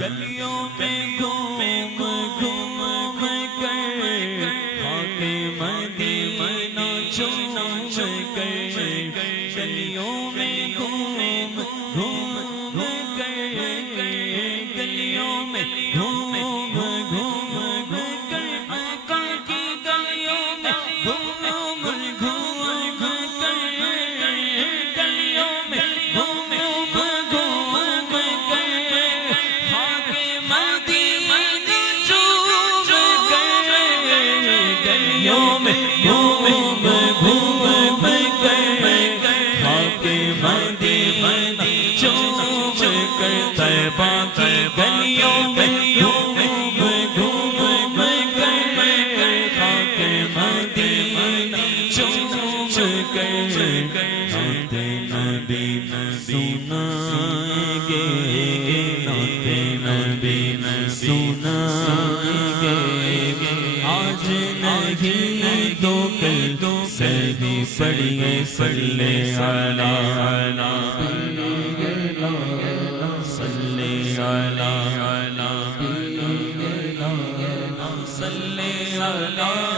گلیوں میں گھوم گھوم کر خاک مدینہ چوم کر گلیوں میں گھوم گھوم کر گلیوں میں گھوم گھوم کر آقا کی گلیوں میں گھوم گھوم کر گلیوں میں گھوم گھوم کر خاک مدینہ چوم کر گلیوں میں گھوم گھوم کر خاک مدینہ چوم کر طیبہ کی گلیوں میں گھوم گھوم کر خاک مدینہ چوم کر نعت نبی سنائیں گے نعت نبی سنائیں گے آج نہیں تو کل سبھی پڑھیے صلی علی صلی علی صلی علی